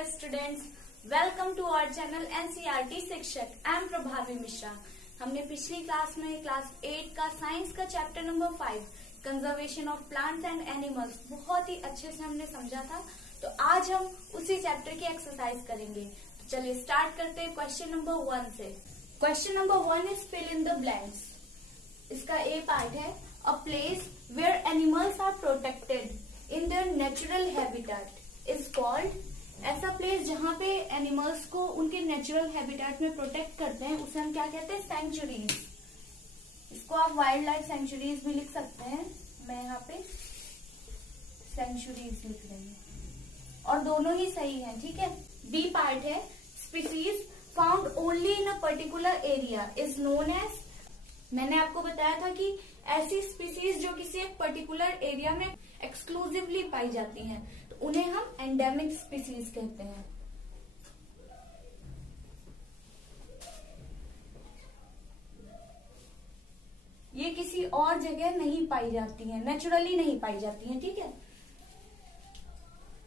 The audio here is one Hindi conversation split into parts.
Dear students, welcome to our channel NCERT Shikshak. I M प्रभावी मिश्रा। हमने पिछली क्लास में क्लास 8 का साइंस का chapter number 5 conservation of plants and animals बहुत ही अच्छे से हमने समझा था। तो आज हम उसी चैप्टर की एक्सरसाइज करेंगे। तो चलिए स्टार्ट करते हैं क्वेश्चन नंबर 1 से। Question number 1 is fill in the blanks. इसका ए पार्ट है, a place where animals are protected in their natural habitat is called. ऐसा प्लेस जहाँ पे एनिमल्स को उनके नेचुरल हैबिटेट में प्रोटेक्ट करते हैं उसे हम क्या कहते हैं? सेंचुरीज। इसको आप वाइल्ड लाइफ सेंचुरीज भी लिख सकते हैं। मैं यहाँ पे सेंचुरीज लिख रही हूँ और दोनों ही सही हैं, ठीक है। बी पार्ट है, species found only in a particular area is known as. मैंने आपको बताया था कि ऐसी स्पीसीज जो किसी एक पर्टिकुलर एरिया में एक्सक्लूसिवली पाई जाती हैं तो उन्हें हम एंडेमिक स्पीसीज कहते हैं। ये किसी और जगह नहीं पाई जाती हैं, नेचुरली नहीं पाई जाती हैं, ठीक है।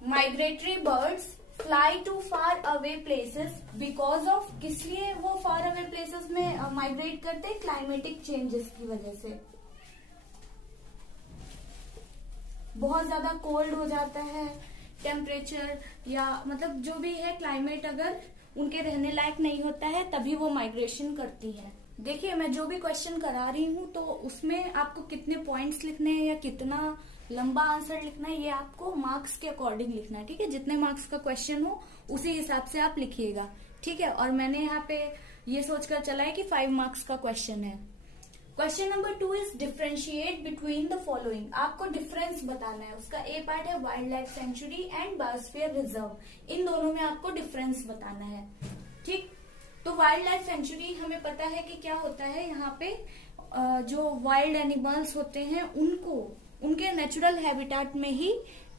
Migratory birds fly to far away places because of. किस लिए वो फार अवे प्लेसेस में माइग्रेट करते हैं? क्लाइमेटिक चेंजेस की वजह से। बहुत ज्यादा कोल्ड हो जाता है टेम्परेचर, या मतलब जो भी है क्लाइमेट अगर उनके रहने लायक नहीं होता है तभी वो माइग्रेशन करती है। देखिए, मैं जो भी क्वेश्चन करा रही हूँ तो उसमें आपको कितने पॉइंट्स लिखने हैं या कितना लंबा आंसर लिखना है ये आपको मार्क्स के अकॉर्डिंग लिखना है, ठीक है। जितने मार्क्स का क्वेश्चन हो उसी हिसाब से आप लिखिएगा, ठीक है। और मैंने यहाँ पे ये सोचकर चला है कि 5 मार्क्स का क्वेश्चन है। Question number 2 is differentiate between the following. आपको डिफरेंस बताना है। उसका ए पार्ट है wild life sanctuary and biosphere reserve. इन दोनों में आपको डिफरेंस बताना है, ठीक। तो वाइल्ड लाइफ सेंचुरी हमें पता है कि क्या होता है। यहाँ पे जो वाइल्ड एनिमल्स होते हैं उनको उनके नेचुरल हैबिटेट में ही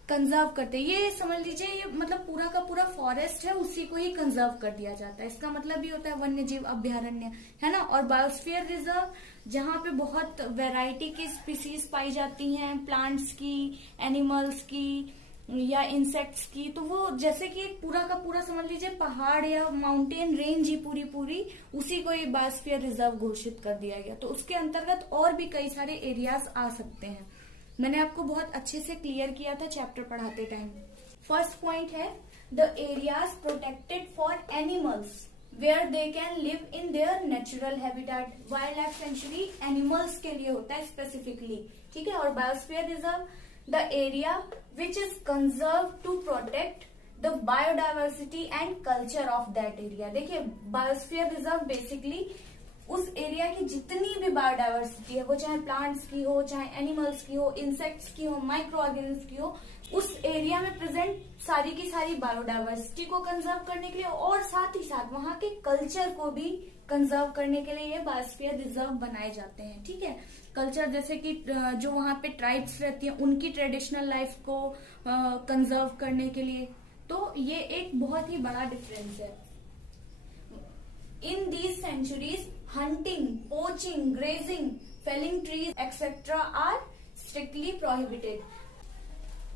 कंजर्व करते हैं। ये समझ लीजिए, ये मतलब पूरा का पूरा फॉरेस्ट है उसी को ही कंजर्व कर दिया जाता है। इसका मतलब ये होता है वन्य जीव अभ्यारण्य, है ना। और बायोस्फीयर रिजर्व जहाँ पे बहुत वैरायटी की स्पीसीज पाई जाती हैं, प्लांट्स की, एनिमल्स की या इंसेक्ट्स की। तो वो जैसे कि पूरा का पूरा समझ लीजिए पहाड़ या माउंटेन रेंज ही पूरी उसी को ये बायोस्फीयर रिजर्व घोषित कर दिया गया। तो उसके अंतर्गत और भी कई सारे एरियाज आ सकते हैं। मैंने आपको बहुत अच्छे से क्लियर किया था चैप्टर पढ़ाते टाइम। फर्स्ट पॉइंट है, the areas protected for animals where they can live in their natural habitat. Wild life sanctuary animals के लिए होता है स्पेसिफिकली, ठीक है। और biosphere reserve the area which is conserve to protect the biodiversity and culture of that area. देखिए, बायोस्फीयर रिजर्व बेसिकली उस एरिया की जितनी भी बायोडाइवर्सिटी है, वो चाहे प्लांट्स की हो, चाहे एनिमल्स की हो, इंसेक्ट्स की हो, माइक्रो ऑर्गेनिज्म की हो, उस एरिया में प्रेजेंट सारी की सारी बायोडाइवर्सिटी को कंजर्व करने के लिए और साथ ही साथ वहां के कल्चर को भी कंजर्व करने के लिए ये बायोस्फीयर रिजर्व बनाए जाते हैं, ठीक है। कल्चर जैसे कि जो वहां पे ट्राइब्स रहती हैं उनकी ट्रेडिशनल लाइफ को कंजर्व करने के लिए। तो ये एक बहुत ही बड़ा डिफरेंस है। In these centuries, hunting, poaching, grazing, felling trees, etc. are strictly prohibited.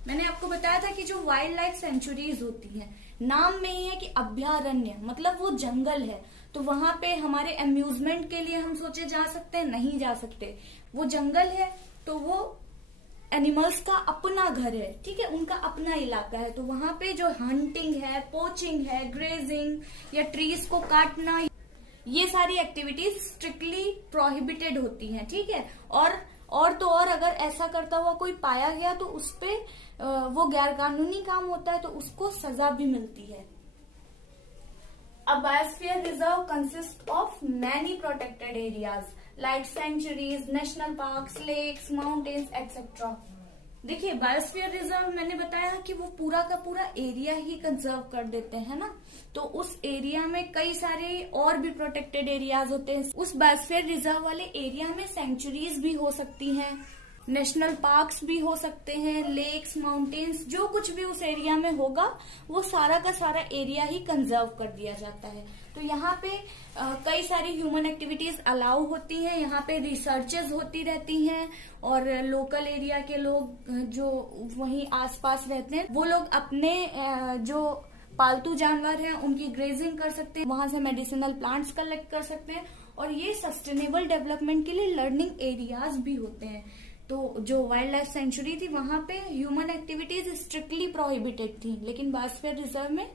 मैंने आपको बताया था कि जो वाइल्ड लाइफ सेंचुरीज होती हैं, नाम में ही है कि अभ्यारण्य, मतलब वो जंगल है। तो वहां पे हमारे अम्यूजमेंट के लिए हम सोचे जा सकते हैं? नहीं जा सकते। वो जंगल है तो वो एनिमल्स का अपना घर है, ठीक है, उनका अपना इलाका है। तो वहां पे जो हंटिंग है, पोचिंग है, ग्रेजिंग या ट्रीज को काटना, ये सारी एक्टिविटीज स्ट्रिक्टली प्रोहिबिटेड होती हैं, ठीक है। और तो और अगर ऐसा करता हुआ कोई पाया गया तो उसपे वो गैर कानूनी काम होता है तो उसको सजा भी मिलती है। A biosphere reserve consists of many protected areas like sanctuaries, national parks, lakes, mountains, etc. देखिए, बायोस्फीयर रिजर्व मैंने बताया कि वो पूरा का पूरा एरिया ही कंजर्व कर देते हैं ना। तो उस एरिया में कई सारे और भी प्रोटेक्टेड एरियाज होते हैं। उस बायोस्फीयर रिजर्व वाले एरिया में सेंचुरीज भी हो सकती हैं, नेशनल पार्क्स भी हो सकते हैं, लेक्स, माउंटेन्स, जो कुछ भी उस एरिया में होगा वो सारा का सारा एरिया ही कंजर्व कर दिया जाता है। तो यहाँ पे कई सारी ह्यूमन एक्टिविटीज अलाउ होती हैं, यहाँ पे रिसर्चेस होती रहती हैं और लोकल एरिया के लोग जो वहीं आसपास रहते हैं वो लोग अपने जो पालतू जानवर हैं उनकी ग्रेजिंग कर सकते हैं, वहां से मेडिसिनल प्लांट्स कलेक्ट कर सकते हैं। और ये सस्टेनेबल डेवलपमेंट के लिए लर्निंग एरियाज भी होते हैं। तो जो वाइल्ड लाइफ सेंचुरी थी वहां पे ह्यूमन एक्टिविटीज स्ट्रिक्टली प्रोहिबिटेड थी, लेकिन बायोस्फीयर रिजर्व में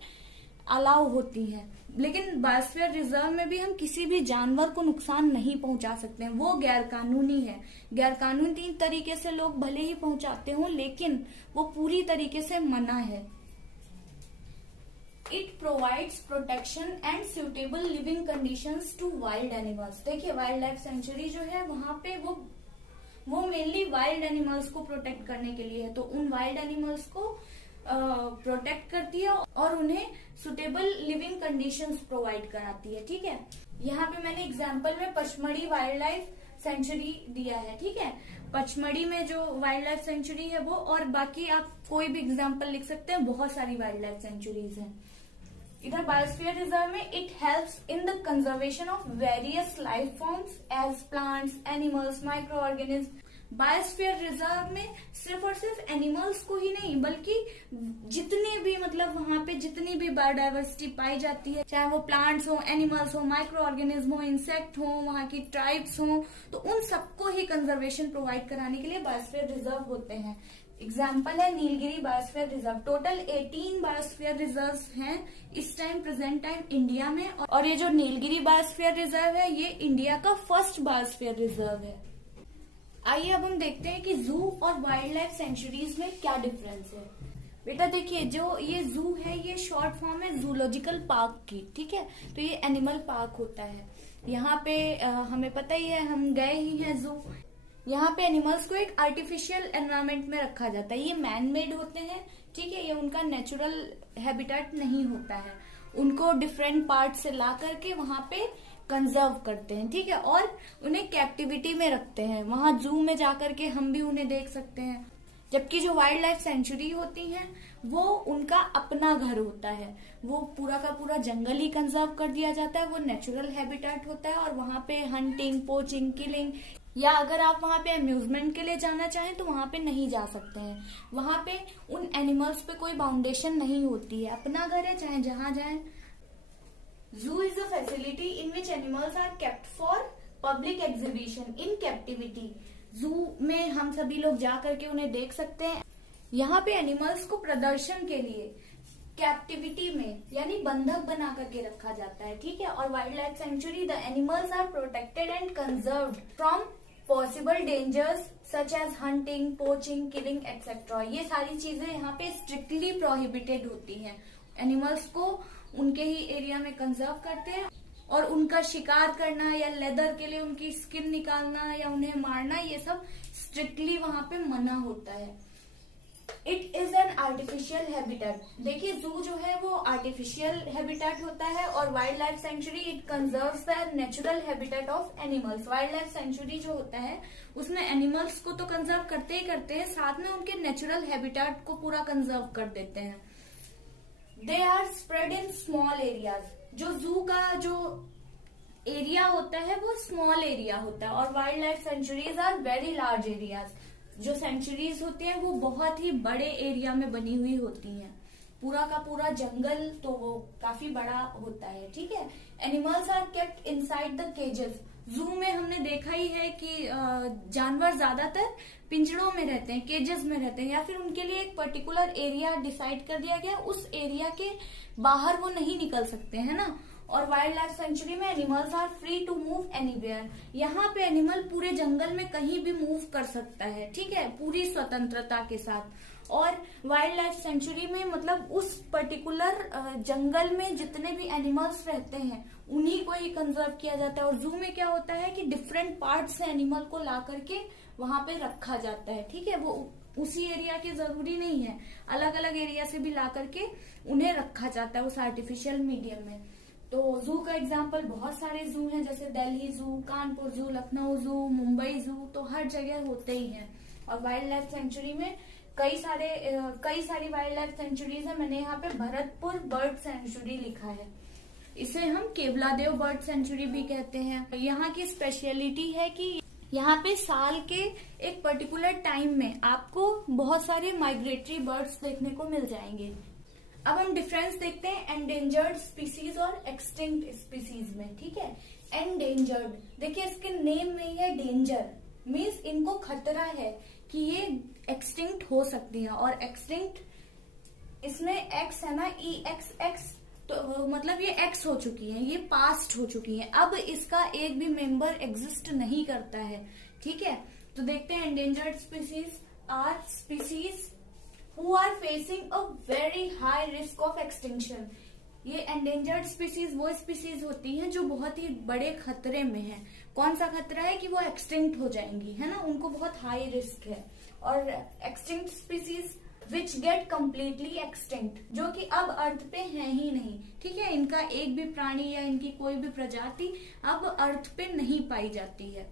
अलाउ होती है। लेकिन बायोस्फीयर रिजर्व में भी हम किसी भी जानवर को नुकसान नहीं पहुंचा सकते हैं, वो गैर कानूनी है। गैर कानूनी तरीके से लोग भले ही पहुंचाते हो, लेकिन वो पूरी तरीके से मना है। It provides protection and suitable living conditions to wild animals. देखिए वाइल्ड लाइफ सेंचुरी जो है वहां पे वो मेनली वाइल्ड एनिमल्स को प्रोटेक्ट करने के लिए है। तो उन वाइल्ड एनिमल्स को प्रोटेक्ट करती है और उन्हें सुटेबल लिविंग कंडीशंस प्रोवाइड कराती है। ठीक है, यहाँ पे मैंने एग्जांपल में पचमढ़ी वाइल्ड लाइफ सेंचुरी दिया है। ठीक है, पचमढ़ी में जो वाइल्ड लाइफ सेंचुरी है वो, और बाकी आप कोई भी एग्जांपल लिख सकते हैं, बहुत सारी वाइल्ड लाइफ सेंचुरीज हैं। इधर बायोस्फीयर रिजर्व में it helps in the conservation of various life forms as plants, animals, micro organism. Biosphere reserve में सिर्फ और सिर्फ एनिमल्स को ही नहीं बल्कि जितने भी मतलब वहां पे जितनी भी बायोडाइवर्सिटी पाई जाती है, चाहे वो प्लांट्स हो, एनिमल्स हो, माइक्रो ऑर्गेनिज्म हो, इंसेक्ट हो, वहां की ट्राइब्स हो, तो उन सबको ही कंजर्वेशन प्रोवाइड कराने के लिए बायोस्फीयर रिजर्व होते हैं। एग्जाम्पल है Nilgiri biosphere reserve. Total 18 biosphere reserve हैं इस टाइम प्रेजेंट टाइम इंडिया में, और ये जो नीलगिरी बायोस्फीयर रिजर्व है ये इंडिया का फर्स्ट बायोस्फीयर रिजर्व है। आइए अब हम देखते हैं कि जू और वाइल्ड लाइफ सेंचुरीज में क्या डिफरेंस है। बेटा देखिए, जो ये जू है ये शॉर्ट फॉर्म है जूलॉजिकल पार्क की। ठीक है, तो ये एनिमल पार्क होता है। यहाँ पे हमें पता ही है, हम गए ही हैं जू। यहाँ पे एनिमल्स को एक आर्टिफिशियल एनवायरनमेंट में रखा जाता है। ये मैन मेड होते हैं। ठीक है, ये उनका नेचुरल हैबिटेट नहीं होता है। उनको डिफरेंट पार्ट से ला करके वहां पे कंजर्व करते हैं। ठीक है, और उन्हें कैप्टिविटी में रखते हैं। वहां जू में जाकर के हम भी उन्हें देख सकते हैं। जबकि जो वाइल्ड लाइफ सेंचुरी होती हैं वो उनका अपना घर होता है। वो पूरा का पूरा जंगल ही कंजर्व कर दिया जाता है। वो नेचुरल हैबिटेट होता है और वहां पे हंटिंग, पोचिंग, किलिंग, या अगर आप वहां पे अम्यूजमेंट के लिए जाना चाहें तो वहां पे नहीं जा सकते हैं। वहां पे उन एनिमल्स पे कोई बाउंडेशन नहीं होती है। अपना घर है, चाहे जहां जाएं। Zoo is a facility in which animals are kept for public exhibition in captivity. Zoo में हम सभी लोग जा करके उन्हें देख सकते हैं। यहाँ पे एनिमल्स को प्रदर्शन के लिए कैप्टिविटी में यानी बंधक बना करके रखा जाता है। ठीक है, और wild life sanctuary the animals are protected and conserved from possible dangers such as hunting, poaching, killing etcetera. ये सारी चीजें यहाँ पे स्ट्रिक्टली प्रोहिबिटेड होती हैं। एनिमल्स को उनके ही एरिया में कंजर्व करते हैं और उनका शिकार करना या लेदर के लिए उनकी स्किन निकालना या उन्हें मारना, ये सब स्ट्रिक्टली वहां पे मना होता है। It is an artificial habitat. देखिए जू जो है वो आर्टिफिशियल हैबिटेट होता है और wild life sanctuary it conserves the natural habitat of animals. Wild life sanctuary जो होता है उसमें एनिमल्स को तो कंजर्व करते ही करते हैं, साथ में उनके नेचुरल हैबिटेट को पूरा कंजर्व कर देते हैं। They are spread in small areas. जो जू का जो एरिया होता है वो स्मॉल एरिया होता है और wild life sanctuaries are very large areas. जो सेंचुरीज होती हैं वो बहुत ही बड़े एरिया में बनी हुई होती हैं। पूरा का पूरा जंगल तो वो काफी बड़ा होता है। ठीक है, animals are kept inside the cages. Zoo में हमने देखा ही है कि जानवर ज्यादातर पिंजड़ों में रहते हैं, केजेस में रहते हैं, या फिर उनके लिए एक पर्टिकुलर एरिया डिसाइड कर दिया गया, उस एरिया के बाहर वो नहीं निकल सकते हैं ना। और वाइल्ड लाइफ सेंचुरी में animals are free to move anywhere. यहाँ पे एनिमल पूरे जंगल में कहीं भी मूव कर सकता है। ठीक है, पूरी स्वतंत्रता के साथ। और वाइल्ड लाइफ सेंचुरी में मतलब उस पर्टिकुलर जंगल में जितने भी एनिमल्स रहते हैं उन्हीं को ही कंजर्व किया जाता है। और जू में क्या होता है कि डिफरेंट पार्ट से एनिमल को ला करके वहां पे रखा जाता है। ठीक है, वो उसी एरिया के जरूरी नहीं है, अलग अलग एरिया से भी ला करके उन्हें रखा जाता है उस आर्टिफिशियल मीडियम में। तो जू का एग्जाम्पल बहुत सारे जू हैं, जैसे दिल्ली जू, कानपुर जू, लखनऊ जू, मुंबई जू, तो हर जगह होते ही हैं। और वाइल्ड लाइफ सेंचुरी में कई सारी वाइल्ड लाइफ सेंचुरीज है। मैंने यहाँ पे भरतपुर बर्ड सेंचुरी लिखा है, इसे हम केवलादेव बर्ड सेंचुरी भी कहते हैं। यहाँ की स्पेशलिटी है कि यहाँ पे साल के एक पर्टिकुलर टाइम में आपको बहुत सारे माइग्रेटरी बर्ड्स देखने को मिल जाएंगे। अब हम डिफरेंस देखते हैं एंडेंजर्ड स्पीसीज और एक्सटिंक्ट स्पीसीज में, ठीक है। एंडेंजर्ड, देखिए इसके नेम में ही है डेंजर, मीन्स इनको खतरा है कि ये एक्सटिंक्ट हो सकती है। और एक्सटिंक्ट, इसमें एक्स है ना, ई एक्स एक्स, तो मतलब ये एक्स हो चुकी है, ये पास्ट हो चुकी है, अब इसका एक भी मेंबर एग्जिस्ट नहीं करता है, ठीक है। तो देखते हैं endangered species are species who are facing a very high risk of extinction. ये एंडेंजर्ड स्पीसीज वो स्पीसीज होती हैं जो बहुत ही बड़े खतरे में है। कौन सा खतरा है कि वो एक्सटिंक्ट हो जाएंगी, है ना, उनको बहुत हाई रिस्क है। और extinct species which get completely extinct, जो कि अब अर्थ पे है ही नहीं, ठीक है। इनका एक भी प्राणी या इनकी कोई भी प्रजाति अब अर्थ पे नहीं पाई जाती है।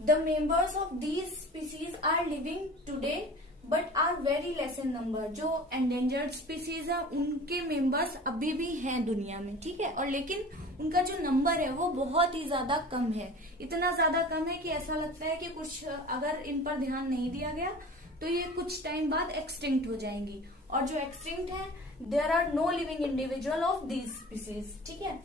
The members of these species are living today but are very less in number. जो एंडेंजर्ड स्पीसीज है उनके मेंबर्स अभी भी हैं दुनिया में, ठीक है, और लेकिन उनका जो नंबर है वो बहुत ही ज्यादा कम है। इतना ज्यादा कम है कि ऐसा लगता है कि कुछ अगर इन पर ध्यान नहीं दिया गया तो ये कुछ टाइम बाद एक्सटिंक्ट हो जाएंगी। और जो एक्सटिंक्ट है, there are no living individual of these species, ठीक है।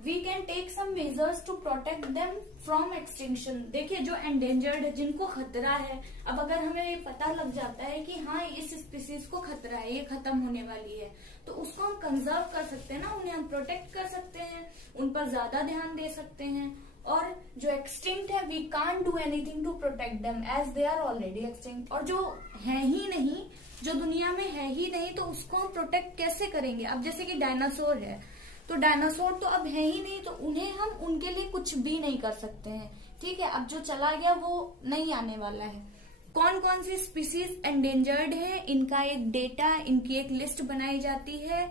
We can take some measures to protect them from extinction. देखिए जो एंडेंजर्ड है, जिनको खतरा है, अब अगर हमें ये पता लग जाता है कि हाँ इस स्पीसीज को खतरा है, ये खत्म होने वाली है, तो उसको हम कंजर्व कर सकते हैं ना, उन्हें हम प्रोटेक्ट कर सकते हैं, उन पर ज्यादा ध्यान दे सकते हैं। और जो एक्सटिंक्ट है, we can't do anything to protect them as they are already extinct. और जो है ही नहीं, जो दुनिया में है ही नहीं, तो उसको हम प्रोटेक्ट कैसे करेंगे। अब जैसे कि डायनासोर है, तो डायनासोर तो अब है ही नहीं, तो उन्हें हम उनके लिए कुछ भी नहीं कर सकते हैं, ठीक है। अब जो चला गया वो नहीं आने वाला है। कौन कौन सी स्पीसीज एंडेंजर्ड है, इनका एक डेटा, इनकी एक लिस्ट बनाई जाती है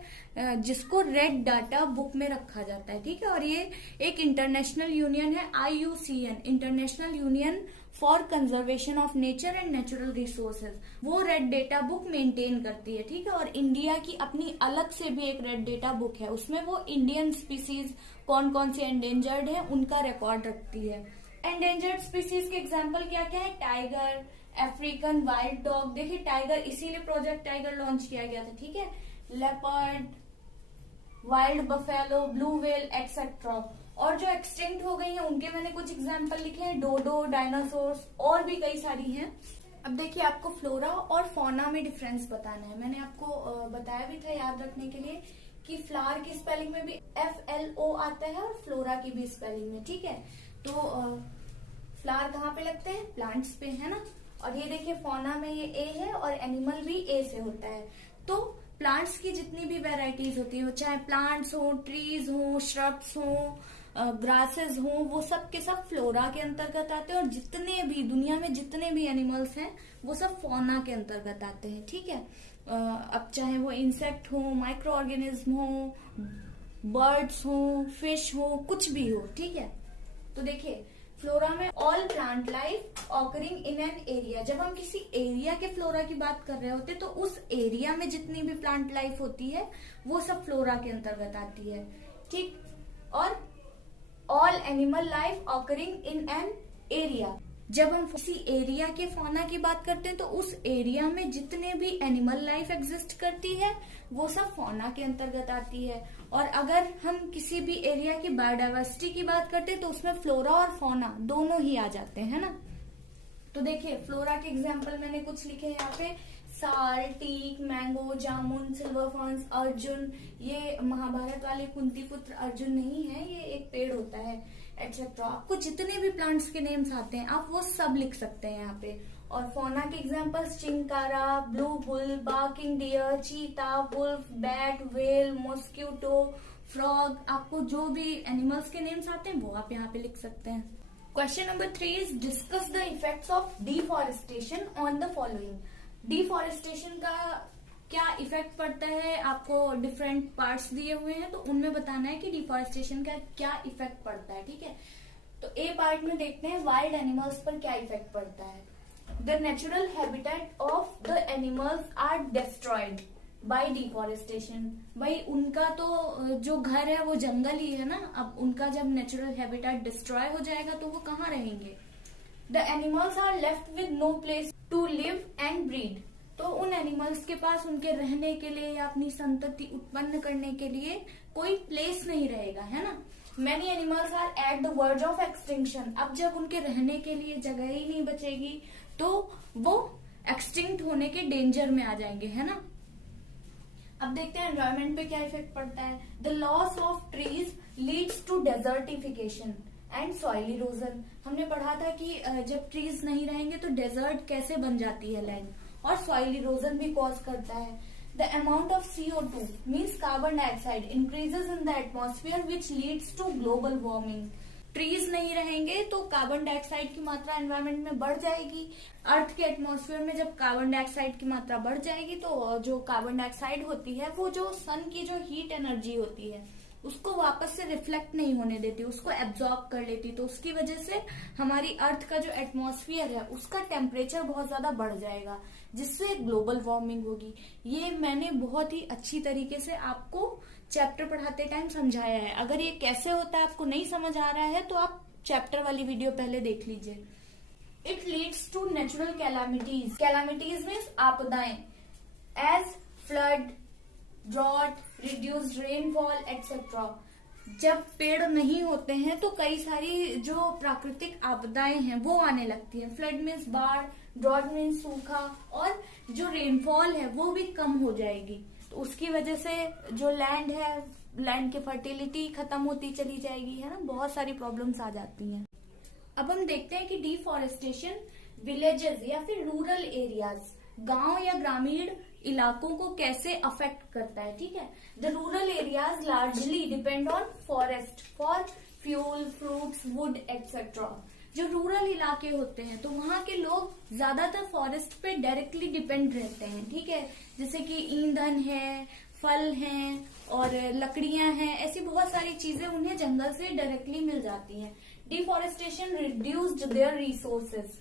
जिसको रेड डाटा बुक में रखा जाता है, ठीक है। और ये एक इंटरनेशनल यूनियन है, IUCN, international union for conservation of nature and natural resources. वो रेड डेटा बुक मेंटेन करती है, ठीक है। और इंडिया की अपनी अलग से भी एक रेड डेटा बुक है, उसमें वो इंडियन स्पीसीज कौन कौन से एंडेंजर्ड है उनका रिकॉर्ड रखती है। एंडेंजर्ड स्पीसीज के एग्जाम्पल क्या क्या है, टाइगर, अफ्रीकन वाइल्ड डॉग, देखिए टाइगर, इसीलिए प्रोजेक्ट टाइगर लॉन्च किया गया था, ठीक है। Leopard, wild buffalo, blue whale etcetera. और जो एक्सटिंक्ट हो गई है उनके मैंने कुछ एग्जाम्पल लिखे हैं, डोडो, डायनासोर्स, और भी कई सारी हैं। अब देखिए आपको फ्लोरा और फौना में डिफरेंस बताना है। मैंने आपको बताया भी था याद रखने के लिए कि फ्लावर की स्पेलिंग में भी FLO आता है और फ्लोरा की भी स्पेलिंग में, ठीक है। तो फ्लावर कहाँ पे लगते हैं, प्लांट्स पे, है ना। और ये देखिए फौना में ये A है और एनिमल भी A से होता है। तो प्लांट्स की जितनी भी वेराइटीज होती है, चाहे प्लांट्स हो, ट्रीज हो, श्रब्स हो, ग्रासेस हो, वो सब के सब फ्लोरा के अंतर्गत आते हैं। और जितने भी दुनिया में जितने भी एनिमल्स हैं वो सब फौना के अंतर्गत आते हैं, ठीक है। अब चाहे वो इंसेक्ट हो, माइक्रो ऑर्गेनिज्म हो, बर्ड्स हो, फिश हो, कुछ भी हो, ठीक है। तो देखिए फ्लोरा में all plant life occurring in an area. जब हम किसी एरिया के फ्लोरा की बात कर रहे होते तो उस एरिया में जितनी भी प्लांट लाइफ होती है वो सब फ्लोरा के अंतर्गत आती है, ठीक। और all animal life occurring in an area, जब हम किसी एरिया के फौना की बात करते हैं तो उस एरिया में जितने भी एनिमल लाइफ एग्जिस्ट करती है वो सब फौना के अंतर्गत आती है। और अगर हम किसी भी एरिया की बायोडाइवर्सिटी की बात करते हैं तो उसमें फ्लोरा और फौना दोनों ही आ जाते हैं ना। तो देखिए फ्लोरा के एग्जाम्पल मैंने कुछ लिखे हैं यहाँ पे, साल, टीक, मैंगो, जामुन, सिल्वर फर्न्स, अर्जुन। ये महाभारत वाले कुंती पुत्र अर्जुन नहीं है, ये एक पेड़ होता है, एटसेट्रा। आपको जितने भी प्लांट्स के नेम्स आते हैं आप वो सब लिख सकते हैं यहाँ पे। और फौना के examples chinkara, blue bull, barking deer, cheetah, wolf, bat, whale, mosquito, frog. आपको जो भी एनिमल्स के नेम्स आते हैं वो आप यहाँ पे लिख सकते हैं। Question number 3 is discuss the effects of deforestation on the following. Deforestation का क्या इफेक्ट पड़ता है, आपको डिफरेंट पार्ट्स दिए हुए हैं तो उनमें बताना है कि डिफॉरेस्टेशन का क्या इफेक्ट पड़ता है, ठीक है। तो ए पार्ट में देखते हैं वाइल्ड एनिमल्स पर क्या इफेक्ट पड़ता है। The natural habitat of the animals are destroyed by deforestation. भाई उनका तो जो घर है वो जंगल ही है ना, अब उनका जब नेचुरल हैबिटेट डिस्ट्रॉय हो जाएगा तो वो कहाँ रहेंगे। The animals are left with no place to live and breed. तो उन एनिमल्स के पास उनके रहने के लिए या अपनी संतति उत्पन्न करने के लिए कोई प्लेस नहीं रहेगा, है ना। Many animals are at the verge of extinction. अब जब उनके रहने के लिए जगह ही नहीं बचेगी तो वो एक्सटिंक्ट होने के डेंजर में आ जाएंगे, है ना। अब देखते हैं एनवायरमेंट पे क्या इफेक्ट पड़ता है। The loss of trees leads to desertification and soil erosion. हमने पढ़ा था कि जब ट्रीज नहीं रहेंगे तो डेजर्ट कैसे बन जाती है लैंड, और सॉइल इरोजन भी कॉज करता है। The amount of CO2 means carbon dioxide increases in the atmosphere which leads to global warming. Trees नहीं रहेंगे तो कार्बन डाइऑक्साइड की मात्रा एनवायरनमेंट में बढ़ जाएगी। अर्थ के एटमॉस्फेयर में जब कार्बन डाइऑक्साइड की मात्रा बढ़ जाएगी तो जो कार्बन डाइऑक्साइड होती है वो जो सन की जो हीट एनर्जी होती है उसको वापस से रिफ्लेक्ट नहीं होने देती, उसको एब्जॉर्ब कर लेती। तो उसकी वजह से हमारी अर्थ का जो एटमॉस्फेयर है उसका टेम्परेचर बहुत ज्यादा बढ़ जाएगा, जिससे ग्लोबल वार्मिंग होगी। ये मैंने बहुत ही अच्छी तरीके से आपको चैप्टर पढ़ाते टाइम समझाया है। अगर ये कैसे होता है आपको नहीं समझ आ रहा है तो आप चैप्टर वाली वीडियो पहले देख लीजिए। It leads to natural calamities. Calamities means आपदाएं, as flood, drought, reduced rainfall etcetera. जब पेड़ नहीं होते हैं तो कई सारी जो प्राकृतिक आपदाएं हैं वो आने लगती हैं। फ्लड मीन्स बाढ़, ड्रॉट मीन्स सूखा, और जो रेनफॉल है वो भी कम हो जाएगी। तो उसकी वजह से जो लैंड है, लैंड की फर्टिलिटी खत्म होती चली जाएगी, है ना। बहुत सारी प्रॉब्लम्स आ जाती हैं। अब हम देखते हैं कि डिफॉरेस्टेशन विलेजेस या फिर रूरल एरियाज, गांव या ग्रामीण इलाकों को कैसे अफेक्ट करता है, ठीक है। The rural areas largely depend on forest for fuel, fruits, would etcetera. जो रूरल इलाके होते हैं तो वहाँ के लोग ज्यादातर फॉरेस्ट पे डायरेक्टली डिपेंड रहते हैं, ठीक है। जैसे कि ईंधन है, फल हैं और लकड़ियां हैं, ऐसी बहुत सारी चीजें उन्हें जंगल से डायरेक्टली मिल जाती हैं। Deforestation reduced their resources.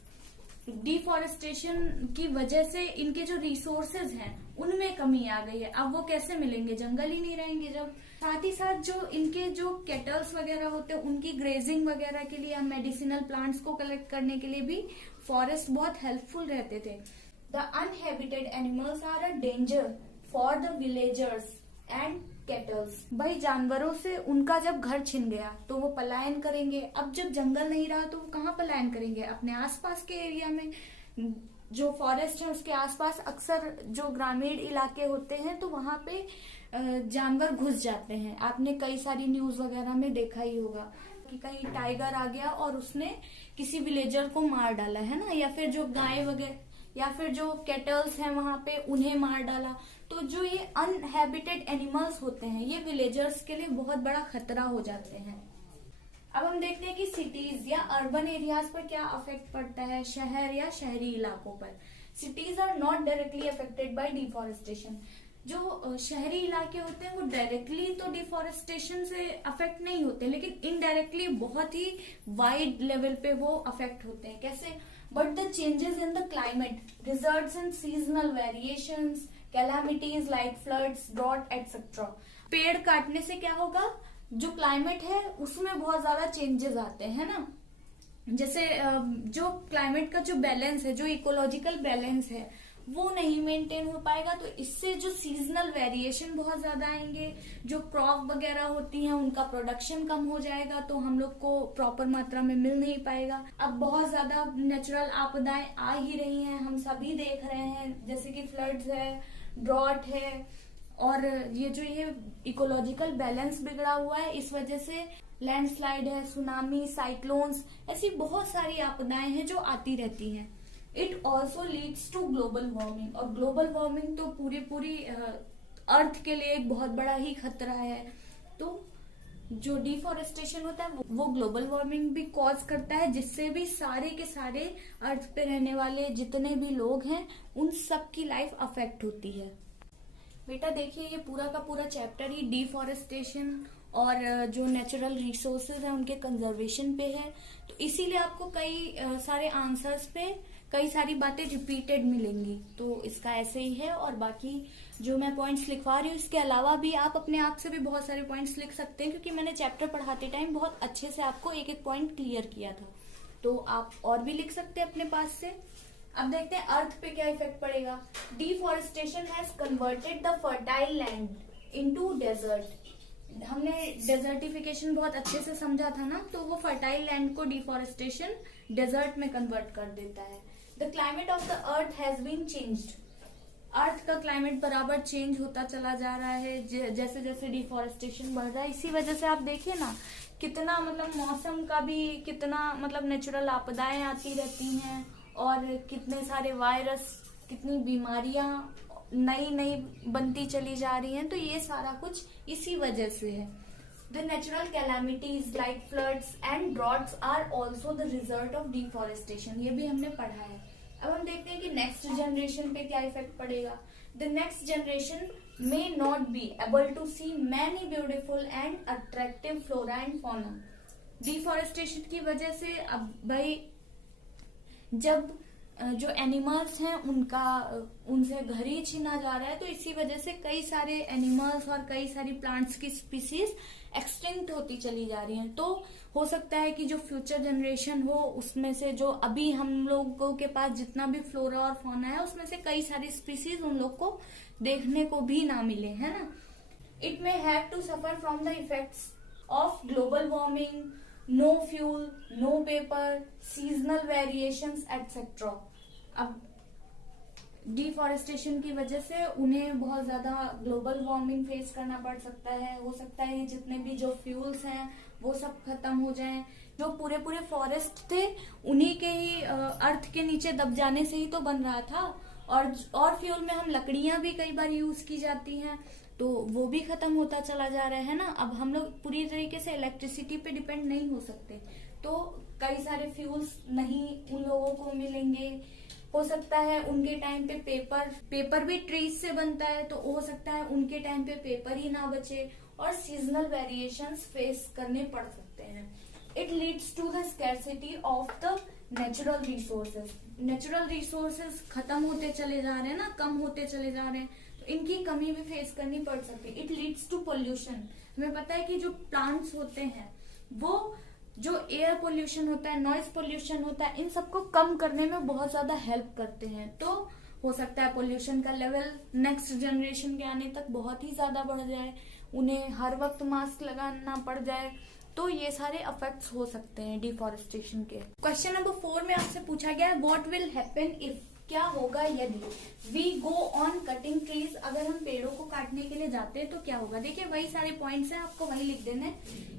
Deforestation की वजह से इनके जो रिसोर्सेज हैं उनमें कमी आ गई है। अब वो कैसे मिलेंगे, जंगल ही नहीं रहेंगे जब। साथ ही साथ जो इनके जो कैटल्स वगैरह होते हैं उनकी ग्रेजिंग वगैरह के लिए, मेडिसिनल प्लांट्स को कलेक्ट करने के लिए भी फॉरेस्ट बहुत हेल्पफुल रहते थे। The uninhabited animals are a danger for the villagers and cattles. भाई जानवरों से उनका जब घर छिन गया तो वो पलायन करेंगे। अब जब जंगल नहीं रहा तो वो कहाँ पलायन करेंगे, अपने आसपास के एरिया में। जो फॉरेस्ट है उसके आसपास अक्सर जो ग्रामीण इलाके होते हैं तो वहां पे जानवर घुस जाते हैं। आपने कई सारी न्यूज वगैरह में देखा ही होगा कि कहीं टाइगर आ गया और उसने किसी विलेजर को मार डाला, है ना, या फिर जो गाय वगैरह या फिर जो कैटल्स हैं वहां पे उन्हें मार डाला। तो जो ये अनहैबिटेड एनिमल्स होते हैं ये विलेजर्स के लिए बहुत बड़ा खतरा हो जाते हैं। अब हम देखते हैं कि सिटीज या अर्बन एरियाज पर क्या अफेक्ट पड़ता है, शहर या शहरी इलाकों पर। Cities are not directly affected by deforestation. जो शहरी इलाके होते हैं वो डायरेक्टली तो डिफॉरेस्टेशन से अफेक्ट नहीं होते, लेकिन इनडायरेक्टली बहुत ही वाइड लेवल पे वो अफेक्ट होते हैं। कैसे? But the changes in the climate results in seasonal variations, calamities like floods, drought etcetera. पेड़ काटने से क्या होगा, जो क्लाइमेट है उसमें बहुत ज्यादा चेंजेस आते हैं ना। जैसे जो क्लाइमेट का जो बैलेंस है, जो इकोलॉजिकल बैलेंस है वो नहीं मेंटेन हो पाएगा, तो इससे जो सीजनल वेरिएशन बहुत ज्यादा आएंगे। जो क्रॉप वगैरह होती हैं उनका प्रोडक्शन कम हो जाएगा, तो हम लोग को प्रॉपर मात्रा में मिल नहीं पाएगा। अब बहुत ज्यादा नेचुरल आपदाएं आ ही रही हैं, हम सभी देख रहे हैं, जैसे कि फ्लड्स है, ड्रॉट है, और ये इकोलॉजिकल बैलेंस बिगड़ा हुआ है, इस वजह से लैंडस्लाइड है, सुनामी, साइक्लोन्स, ऐसी बहुत सारी आपदाएं हैं जो आती रहती हैं। It also leads to global warming, और ग्लोबल वार्मिंग तो पूरी अर्थ के लिए एक बहुत बड़ा ही खतरा है। तो जो डिफॉरेस्टेशन होता है वो ग्लोबल वार्मिंग भी कॉज करता है, जिससे भी सारे के सारे अर्थ पे रहने वाले जितने भी लोग हैं उन सब की लाइफ अफेक्ट होती है। बेटा देखिए, ये पूरा का पूरा चैप्टर ही डिफॉरेस्टेशन और जो नेचुरल रिसोर्सेज हैं उनके कंजर्वेशन पे है। तो इसीलिए आपको कई सारे आंसर्स पे कई सारी बातें रिपीटेड मिलेंगी। तो इसका ऐसे ही है, और बाकी जो मैं पॉइंट्स लिखवा रही हूँ इसके अलावा भी आप अपने आप से भी बहुत सारे पॉइंट्स लिख सकते हैं, क्योंकि मैंने चैप्टर पढ़ाते टाइम बहुत अच्छे से आपको एक एक पॉइंट क्लियर किया था। तो आप और भी लिख सकते हैं अपने पास से। अब देखते हैं अर्थ पे क्या इफेक्ट पड़ेगा। Deforestation has converted the fertile land into desert. हमने डेजर्टिफिकेशन बहुत अच्छे से समझा था ना, तो वो फर्टाइल लैंड को डिफॉरेस्टेशन डेजर्ट में कन्वर्ट कर देता है। The climate of the earth has been changed. Earth का क्लाइमेट बराबर चेंज होता चला जा रहा है जैसे जैसे डिफॉरेस्टेशन बढ़ रहा है। इसी वजह से आप देखिए ना कितना मतलब मौसम का भी कितना मतलब नेचुरल आपदाएं आती रहती हैं, और कितने सारे वायरस, कितनी बीमारियां नई नई बनती चली जा रही हैं। तो ये सारा कुछ इसी वजह से है। The natural calamities like floods and droughts are also the result of deforestation. ये भी हमने पढ़ा है। अब हम देखते हैं कि नेक्स्ट जनरेशन पे क्या इफेक्ट पड़ेगा। The next generation may not be able to see many beautiful and attractive flora and fauna. Deforestation की वजह से अब भाई जब जो एनिमल्स हैं उनसे घर ही छीना जा रहा है, तो इसी वजह से कई सारे एनिमल्स और कई सारी प्लांट्स की स्पीसीज एक्सटिंक्ट होती चली जा रही हैं। तो हो सकता है कि जो फ्यूचर जनरेशन हो उसमें से जो अभी हम लोगों के पास जितना भी फ्लोरा और फौना है उसमें से कई सारी स्पीसीज उन लोग को देखने को भी ना मिले, है ना। It may have to suffer from the effects of global warming, no fuel, no paper, seasonal variations etcetera. अब डिफॉरेस्टेशन की वजह से उन्हें बहुत ज्यादा ग्लोबल वार्मिंग फेस करना पड़ सकता है। हो सकता है जितने भी जो फ्यूल्स हैं वो सब खत्म हो जाएं। जो पूरे पूरे फॉरेस्ट थे उन्हीं के ही अर्थ के नीचे दब जाने से ही तो बन रहा था। और फ्यूल में हम लकड़ियां भी कई बार यूज की जाती हैं, तो वो भी खत्म होता चला जा रहा है ना। अब हम लोग पूरी तरीके से इलेक्ट्रिसिटी पे डिपेंड नहीं हो सकते, तो कई सारे फ्यूल्स नहीं उन लोगों को मिलेंगे। हो सकता है उनके टाइम पे पेपर भी ट्रीज से बनता है, तो हो सकता है उनके टाइम पे पेपर ही ना बचे और सीजनल वेरिएशंस फेस करने पड़ सकते हैं। It leads to the scarcity of the natural resources. Natural resources खत्म होते चले जा रहे हैं ना, कम होते चले जा रहे हैं, तो इनकी कमी भी फेस करनी पड़ सकती है। It leads to pollution. हमें पता है कि जो प्लांट्स होते हैं वो जो एयर पोल्यूशन होता है, नॉइज पोल्यूशन होता है, इन सबको कम करने में बहुत ज्यादा हेल्प करते हैं। तो हो सकता है पोल्यूशन का लेवल नेक्स्ट जनरेशन के आने तक बहुत ही ज्यादा बढ़ जाए, उन्हें हर वक्त मास्क लगाना पड़ जाए। तो ये सारे इफेक्ट्स हो सकते हैं डिफॉरेस्टेशन के। क्वेश्चन नंबर 4 में आपसे पूछा गया है व्हाट विल हैपन इफ, क्या होगा यदि we go on cutting trees, अगर हम पेड़ों को काटने के लिए जाते हैं तो क्या होगा। देखिए वही सारे पॉइंट्स हैं, आपको वही लिख देने।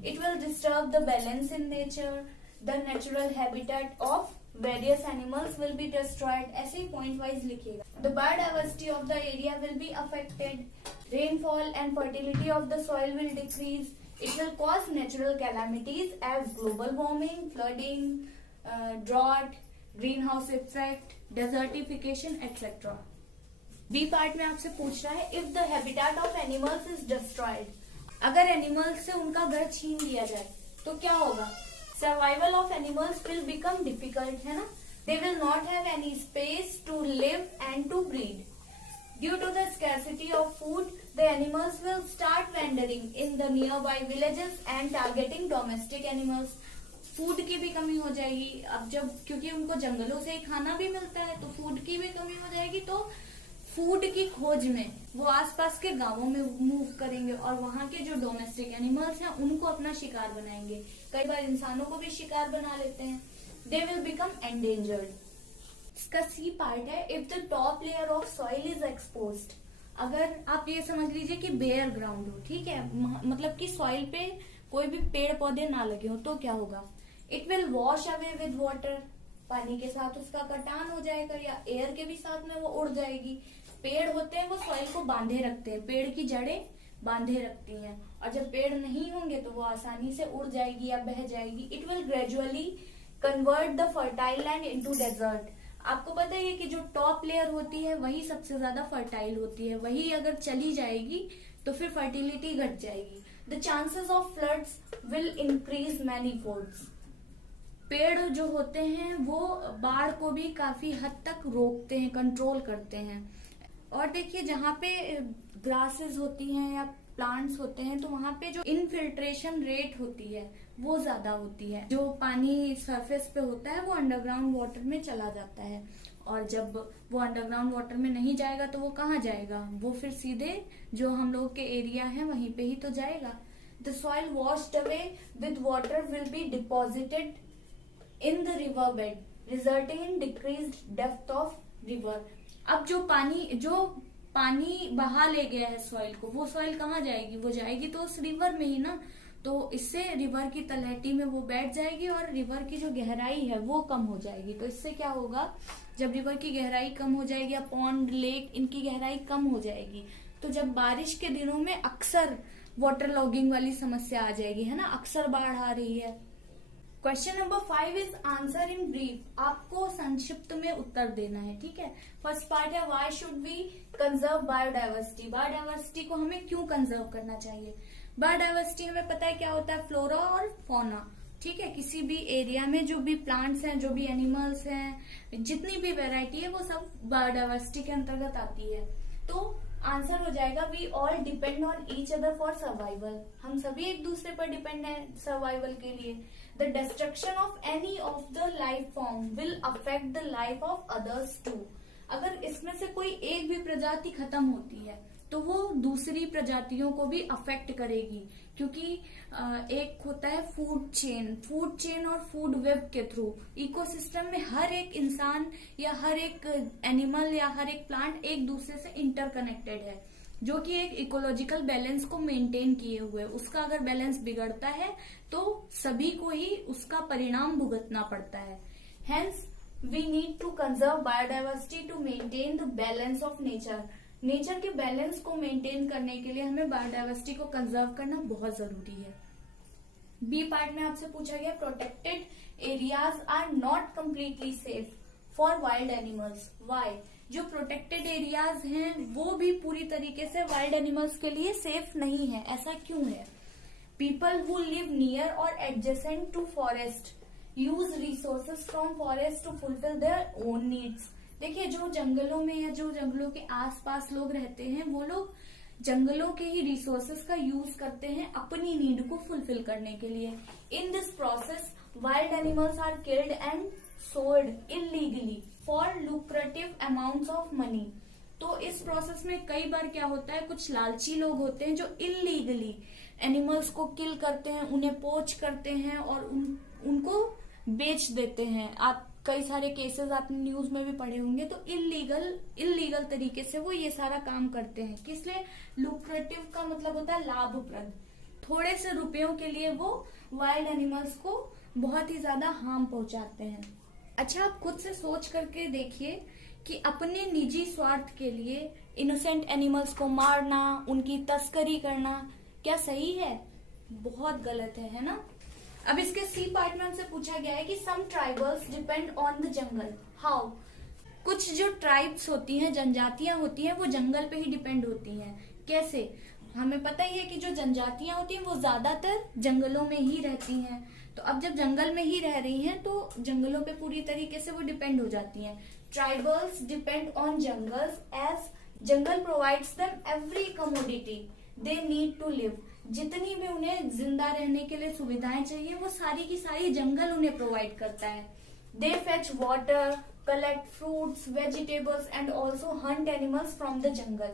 It will disturb the balance in nature, the natural habitat of various animals will be destroyed. ऐसे ही पॉइंट वाइज लिखिएगा। The biodiversity of the area will be affected, rainfall and fertility of the soil will decrease, it will cause natural calamities as global warming, flooding, drought, greenhouse effect, desertification, etc. B part में आपसे पूछ रहा है if the habitat of animals is destroyed, अगर एनिमल्स से उनका घर छीन लिया जाए तो क्या होगा। Survival of animals will become difficult, है ना। They will not have any space to live and to breed. Due to the scarcity of food, the animals will start wandering in the nearby villages and targeting domestic animals. Food की भी कमी हो जाएगी। अब जब क्योंकि उनको जंगलों से ही खाना भी मिलता है तो फूड की भी कमी हो जाएगी, तो फूड की खोज में वो आसपास के गांवों में मूव करेंगे और वहां के जो डोमेस्टिक एनिमल्स हैं उनको अपना शिकार बनाएंगे। कई बार इंसानों को भी शिकार बना लेते हैं। They will become endangered. इसका सी पार्ट है if the top layer of soil is exposed, अगर आप ये समझ लीजिए कि बेयर ग्राउंड हो, ठीक है, मतलब कि सॉइल पे कोई भी पेड़ पौधे ना लगे हो, तो क्या होगा। It will wash away with water, पानी के साथ उसका कटान हो जाएगा या एयर के भी साथ में वो उड़ जाएगी। पेड़ होते हैं वो सॉइल को बांधे रखते हैं, पेड़ की जड़ें बांधे रखती हैं, और जब पेड़ नहीं होंगे तो वो आसानी से उड़ जाएगी या बह जाएगी। It will gradually convert the fertile land into desert. आपको पता है कि जो टॉप लेयर होती है वही सबसे ज्यादा फर्टाइल होती है, वही अगर चली जाएगी तो फिर फर्टिलिटी घट जाएगी। The chances of floods will increase many folds. पेड़ जो होते हैं वो बाढ़ को भी काफी हद तक रोकते हैं, कंट्रोल करते हैं। और देखिए जहाँ पे ग्रासेस होती हैं या प्लांट्स होते हैं तो वहाँ पे जो इनफिल्ट्रेशन रेट होती है वो ज्यादा होती है। जो पानी सरफेस पे होता है वो अंडरग्राउंड वाटर में चला जाता है और जब वो अंडरग्राउंड वाटर में नहीं जाएगा तो वो कहाँ जाएगा, वो फिर सीधे जो हम लोग के एरिया है वहीं पे ही तो जाएगा। The soil washed away with water will be deposited in the river bed resulting in decreased depth of river. अब जो पानी बहा ले गया है सॉइल को, वो सॉइल कहाँ जाएगी, वो जाएगी तो उस रिवर में ही ना। तो इससे रिवर की तलहटी में वो बैठ जाएगी और रिवर की जो गहराई है वो कम हो जाएगी। तो इससे क्या होगा, जब रिवर की गहराई कम हो जाएगी या पॉन्ड लेक इनकी गहराई कम हो जाएगी, तो जब बारिश के दिनों में अक्सर वाटर लॉगिंग वाली समस्या आ जाएगी, है ना, अक्सर बाढ़ आ रही है। Question number 5 is answer in brief. आपको संक्षिप्त में उत्तर देना है, ठीक है। फर्स्ट पार्ट है why should we conserve biodiversity. Biodiversity को हमें क्यों कंजर्व करना चाहिए। बायोडाइवर्सिटी हमें पता है क्या होता है, फ्लोरा और फौना, ठीक है। किसी भी एरिया में जो भी प्लांट्स हैं, जो भी एनिमल्स हैं, जितनी भी वेराइटी है, वो सब बायोडाइवर्सिटी के अंतर्गत आती है। तो आंसर हो जाएगा we all depend on each other for survival. हम सभी एक दूसरे पर डिपेंड हैं सर्वाइवल के लिए। The destruction of any of the life form will affect the life of others too. अगर इसमें से कोई एक भी प्रजाति खत्म होती है तो वो दूसरी प्रजातियों को भी अफेक्ट करेगी, क्योंकि एक होता है फूड चेन और फूड वेब के थ्रू इकोसिस्टम में हर एक इंसान या हर एक एनिमल या हर एक प्लांट एक दूसरे से इंटरकनेक्टेड है, जो कि एक इकोलॉजिकल बैलेंस को मेंटेन किए हुए। उसका अगर बैलेंस बिगड़ता है तो सभी को ही उसका परिणाम भुगतना पड़ता है। Hence we need to conserve biodiversity to maintain the balance of nature. Nature के बैलेंस को मेंटेन करने के लिए हमें बायोडाइवर्सिटी को कंजर्व करना बहुत जरूरी है। बी पार्ट में आपसे पूछा गया protected areas are not completely safe for wild animals. Why. जो प्रोटेक्टेड एरियाज हैं वो भी पूरी तरीके से वाइल्ड एनिमल्स के लिए सेफ नहीं है। ऐसा क्यों है। पीपल हु लिव नियर और adjacent to forest use resources from forest to fulfil their own needs. देखिए, जो जंगलों में या जो जंगलों के आसपास लोग रहते हैं, वो लोग जंगलों के ही रिसोर्सेज का यूज करते हैं अपनी नीड को फुलफिल करने के लिए। In this process wild animals are killed and sold illegally for lucrative amounts of money. तो इस प्रोसेस में कई बार क्या होता है, कुछ लालची लोग होते हैं जो इलीगली एनिमल्स को किल करते हैं, उन्हें पोच करते हैं और उनको बेच देते हैं। आप कई सारे केसेस आपने न्यूज में भी पढ़े होंगे। तो इलीगल तरीके से वो ये सारा काम करते हैं। किस लिए। लुक्रेटिव का मतलब होता है लाभप्रद। थोड़े से रुपयों के लिए वो वाइल्ड एनिमल्स को बहुत ही ज्यादा हार्म पहुंचाते हैं। अच्छा, आप खुद से सोच करके देखिए कि अपने निजी स्वार्थ के लिए इनोसेंट एनिमल्स को मारना, उनकी तस्करी करना क्या सही है। बहुत गलत है ना। अब इसके सी पार्ट में हमसे पूछा गया है कि some tribals depend on the jungle. How. कुछ जो ट्राइब्स होती हैं, जनजातियां होती हैं, वो जंगल पे ही डिपेंड होती हैं। कैसे। हमें पता ही है कि जो जनजातियां होती हैं वो ज्यादातर जंगलों में ही रहती हैं। तो अब जब जंगल में ही रह रही हैं तो जंगलों पे पूरी तरीके से वो डिपेंड हो जाती हैं। Tribals depend on jungles as jungle provides them every commodity they need to live. जितनी भी उन्हें जिंदा रहने के लिए सुविधाएं चाहिए वो सारी की सारी जंगल उन्हें प्रोवाइड करता है। They fetch water, collect fruits, vegetables and also hunt animals from the jungle.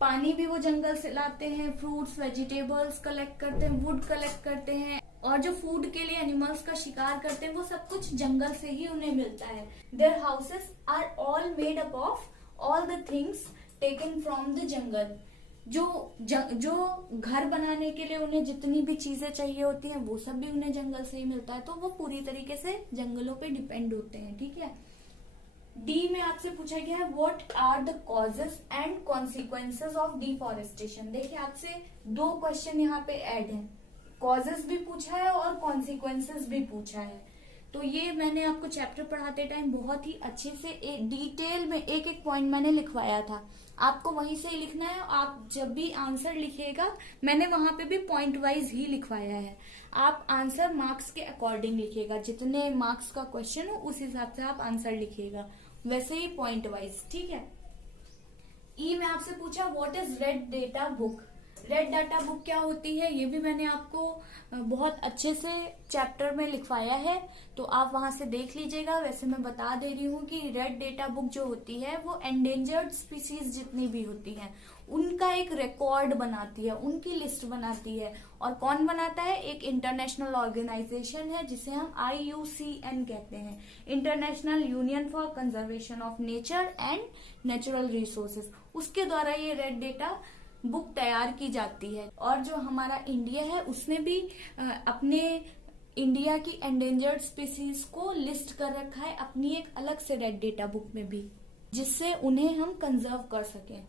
पानी भी वो जंगल से लाते हैं, फ्रूट्स, वेजिटेबल्स कलेक्ट करते हैं, वुड कलेक्ट करते हैं, और जो फूड के लिए एनिमल्स का शिकार करते हैं वो सब कुछ जंगल से ही उन्हें मिलता है। Their houses are all made up of all the things taken from the jungle. जो घर बनाने के लिए उन्हें जितनी भी चीजें चाहिए होती हैं वो सब भी उन्हें जंगल से ही मिलता है। तो वो पूरी तरीके से जंगलों पे डिपेंड होते हैं, ठीक है। डी में आपसे पूछा गया है what are the causes and consequences of deforestation. देखिए, आपसे 2 क्वेश्चन यहाँ पे ऐड हैं। कॉजेस भी पूछा है और कॉन्सिक्वेंसेस भी पूछा है। तो ये मैंने आपको चैप्टर पढ़ाते टाइम बहुत ही अच्छे से डिटेल में एक एक पॉइंट मैंने लिखवाया था। आपको वहीं से ही लिखना है। आप जब भी आंसर लिखिएगा, मैंने वहां पे भी पॉइंट वाइज ही लिखवाया है। आप आंसर मार्क्स के अकॉर्डिंग लिखिएगा, जितने मार्क्स का क्वेश्चन हो उस हिसाब से आप आंसर लिखिएगा, वैसे ही पॉइंट वाइज, ठीक है। ई में आपसे पूछा what is red data book. Red data book क्या होती है ये भी मैंने आपको बहुत अच्छे से चैप्टर में लिखवाया है, तो आप वहां से देख लीजिएगा। वैसे मैं बता दे रही हूँ कि रेड डाटा बुक जो होती है वो एंडेंजर्ड स्पीसीज जितनी भी होती हैं उनका एक रिकॉर्ड बनाती है, उनकी लिस्ट बनाती है। और कौन बनाता है? एक इंटरनेशनल ऑर्गेनाइजेशन है जिसे हम IUCN कहते हैं, international union for conservation of nature and natural resources. उसके द्वारा ये रेड डाटा बुक तैयार की जाती है। और जो हमारा इंडिया है उसने भी अपने इंडिया की एंडेंजर्ड स्पीसीज को लिस्ट कर रखा है अपनी एक अलग से रेड डाटा बुक में भी, जिससे उन्हें हम कंजर्व कर सकें।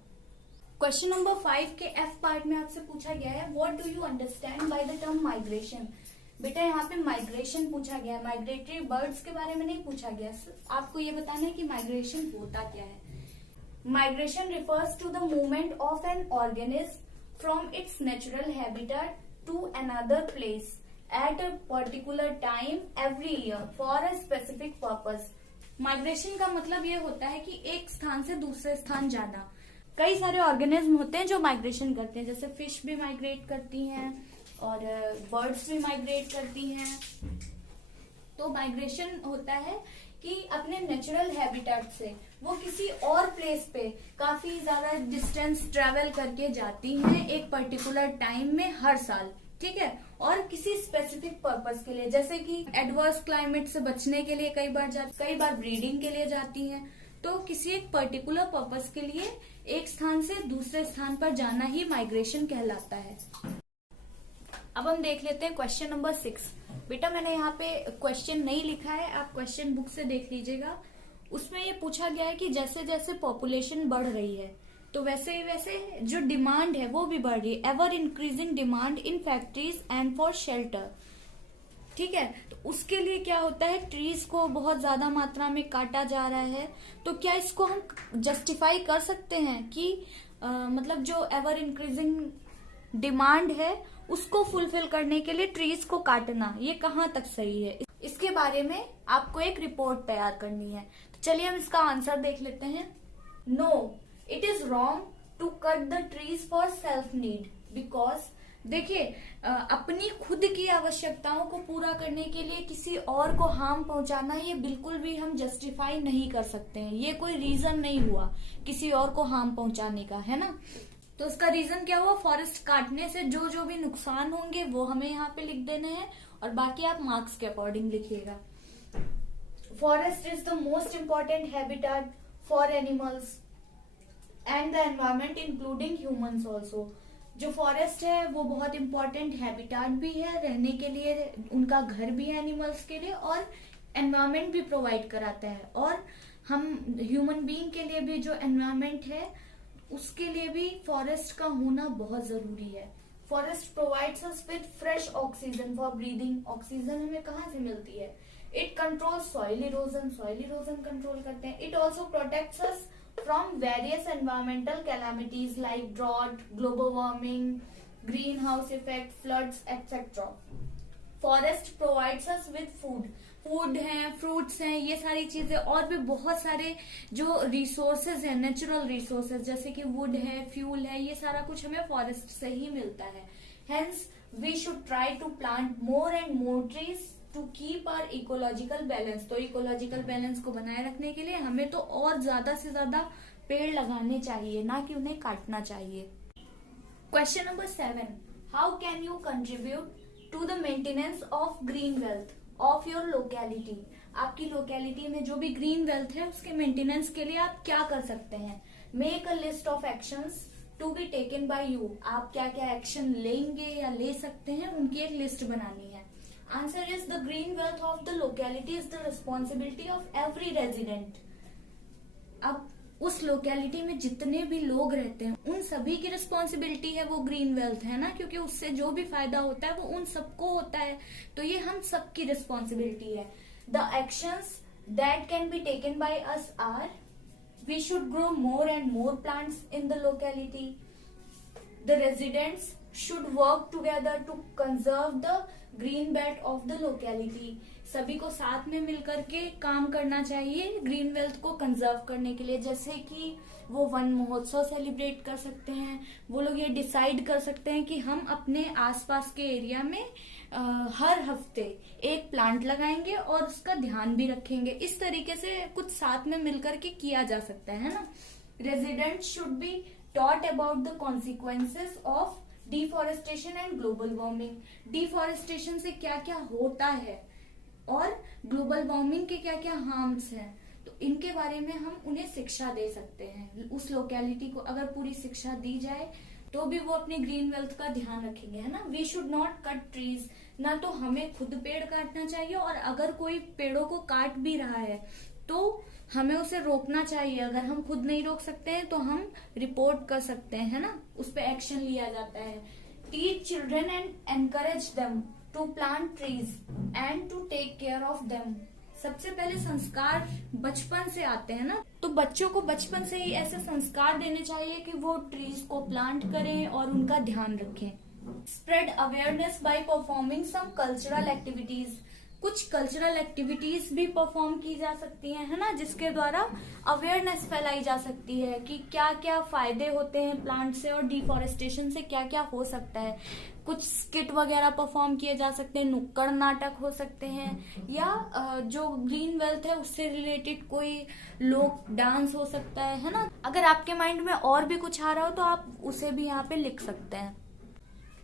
क्वेश्चन नंबर 5 के F पार्ट में आपसे पूछा गया है what do you understand by the term migration. बेटा यहाँ पे माइग्रेशन पूछा गया है, माइग्रेटरी बर्ड्स के बारे में नहीं पूछा गया। आपको ये बताना है कि माइग्रेशन होता क्या है। Migration refers to the movement of an organism from its natural habitat to another place at a particular time every year for a specific purpose. Migration का मतलब ये होता है कि एक स्थान से दूसरे स्थान जाना। कई सारे ऑर्गेनिज्म होते हैं जो माइग्रेशन करते हैं, जैसे फिश भी माइग्रेट करती हैं और बर्ड्स भी माइग्रेट करती हैं। तो माइग्रेशन होता है कि अपने नेचुरल हैबिटेट से वो किसी और प्लेस पे काफी ज्यादा डिस्टेंस ट्रेवल करके जाती हैं एक पर्टिकुलर टाइम में हर साल, ठीक है, और किसी स्पेसिफिक पर्पस के लिए, जैसे कि एडवर्स क्लाइमेट से बचने के लिए कई बार ब्रीडिंग के लिए जाती हैं। तो किसी एक पर्टिकुलर पर्पस के लिए एक स्थान से दूसरे स्थान पर जाना ही माइग्रेशन कहलाता है। अब हम देख लेते हैं क्वेश्चन नंबर 6। बेटा मैंने यहाँ पे क्वेश्चन नहीं लिखा है, आप क्वेश्चन बुक से देख लीजिएगा। उसमें ये पूछा गया है कि जैसे जैसे पॉपुलेशन बढ़ रही है तो वैसे वैसे जो डिमांड है वो भी बढ़ रही है, ever increasing demand in factories and for shelter, ठीक है। तो उसके लिए क्या होता है, ट्रीज को बहुत ज्यादा मात्रा में काटा जा रहा है। तो क्या इसको हम जस्टिफाई कर सकते हैं कि मतलब जो एवर इंक्रीजिंग डिमांड है उसको फुलफिल करने के लिए ट्रीज को काटना ये कहाँ तक सही है? इसके बारे में आपको एक रिपोर्ट तैयार करनी है। तो चलिए हम इसका आंसर देख लेते हैं। No, it is wrong to cut the trees for self need, because देखिए अपनी खुद की आवश्यकताओं को पूरा करने के लिए किसी और को हार्म पहुंचाना ये बिल्कुल भी हम जस्टिफाई नहीं कर सकते हैं। ये कोई रीजन नहीं हुआ किसी और को हार्म पहुंचाने का, है ना। तो इसका रीजन क्या हुआ, फॉरेस्ट काटने से जो जो भी नुकसान होंगे वो हमें यहाँ पे लिख देने हैं और बाकी आप मार्क्स के अकॉर्डिंग लिखिएगा। Forest is the most important habitat for animals and the environment including humans also. जो फॉरेस्ट है वो बहुत इम्पोर्टेंट हैबिटेट भी है, रहने के लिए उनका घर भी है एनिमल्स के लिए, और एनवायरमेंट भी प्रोवाइड कराता है। और हम ह्यूमन बीइंग के लिए भी जो एनवायरमेंट है उसके लिए भी फॉरेस्ट का होना बहुत जरूरी है। Forest provides us with fresh oxygen for breathing. Oxygen हमें कहाँ से मिलती है? It controls soil erosion control करते हैं। It also protects us from various environmental calamities like drought, global warming, greenhouse effect, floods, etc. Forest provides us with food हैं, fruits हैं, ये सारी चीजें और भी बहुत सारे जो रिसोर्सेज हैं, नेचुरल रिसोर्सेज जैसे कि वुड है, फ्यूल है, ये सारा कुछ हमें फॉरेस्ट से ही मिलता है। Hence, we should try to plant more and more trees to keep our ecological balance. तो इकोलॉजिकल बैलेंस को बनाए रखने के लिए हमें तो और ज्यादा से ज्यादा पेड़ लगाने चाहिए, ना कि उन्हें काटना चाहिए। Question number 7, how can you contribute to the maintenance of green wealth of your locality. आपकी लोकेलिटी में जो भी ग्रीन वेल्थ है उसके मेंटेनेंस के लिए आप क्या कर सकते हैं। Make a list of actions to be taken by you. आप क्या क्या एक्शन लेंगे या ले सकते हैं उनकी एक लिस्ट बनानी है। Answer is the green wealth of the locality is the responsibility of every resident. अब उस लोकेलिटी में जितने भी लोग रहते हैं उन सभी की रिस्पॉन्सिबिलिटी है वो ग्रीन वेल्थ, है ना, क्योंकि उससे जो भी फायदा होता है वो उन सबको होता है। तो ये हम सबकी रिस्पॉन्सिबिलिटी है। The actions that can be taken by us are, we should grow more and more plants in the locality. The residents should work together to conserve the green belt of the locality. सभी को साथ में मिलकर के काम करना चाहिए ग्रीन वेल्थ को कंजर्व करने के लिए। जैसे कि वो वन महोत्सव सेलिब्रेट कर सकते हैं, वो लोग ये डिसाइड कर सकते हैं कि हम अपने आसपास के एरिया में हर हफ्ते एक प्लांट लगाएंगे और उसका ध्यान भी रखेंगे। इस तरीके से कुछ साथ में मिलकर के किया जा सकता है ना। Residents should be taught about the consequences of deforestation and global warming. Deforestation से क्या क्या होता है और ग्लोबल वार्मिंग के क्या क्या हार्म्स हैं, तो इनके बारे में हम उन्हें शिक्षा दे सकते हैं। उस लोकेलिटी को अगर पूरी शिक्षा दी जाए तो भी वो अपनी ग्रीन वेल्थ का ध्यान रखेंगे, है ना। We should not cut trees, ना तो हमें खुद पेड़ काटना चाहिए, और अगर कोई पेड़ों को काट भी रहा है तो हमें उसे रोकना चाहिए। अगर हम खुद नहीं रोक सकते हैं तो हम रिपोर्ट कर सकते हैं, है ना, उस पर एक्शन लिया जाता है। Teach children and encourage them to plant trees and to take care of them. सबसे पहले संस्कार बचपन से आते हैं ना, तो बच्चों को बचपन से ही ऐसे संस्कार देने चाहिए कि वो ट्रीज को प्लांट करें और उनका ध्यान रखें। Spread awareness by performing some cultural activities. कुछ कल्चरल एक्टिविटीज भी परफॉर्म की जा सकती हैं, है ना, जिसके द्वारा अवेयरनेस फैलाई जा सकती है कि क्या क्या फायदे होते हैं प्लांट से और डिफॉरेस्टेशन से क्या क्या हो सकता है। कुछ स्किट वगैरह परफॉर्म किए जा सकते हैं, नुक्कड़ नाटक हो सकते हैं, या जो ग्रीन वेल्थ है उससे रिलेटेड कोई लोक डांस हो सकता है ना। अगर आपके माइंड में और भी कुछ आ रहा हो तो आप उसे भी यहाँ पे लिख सकते हैं।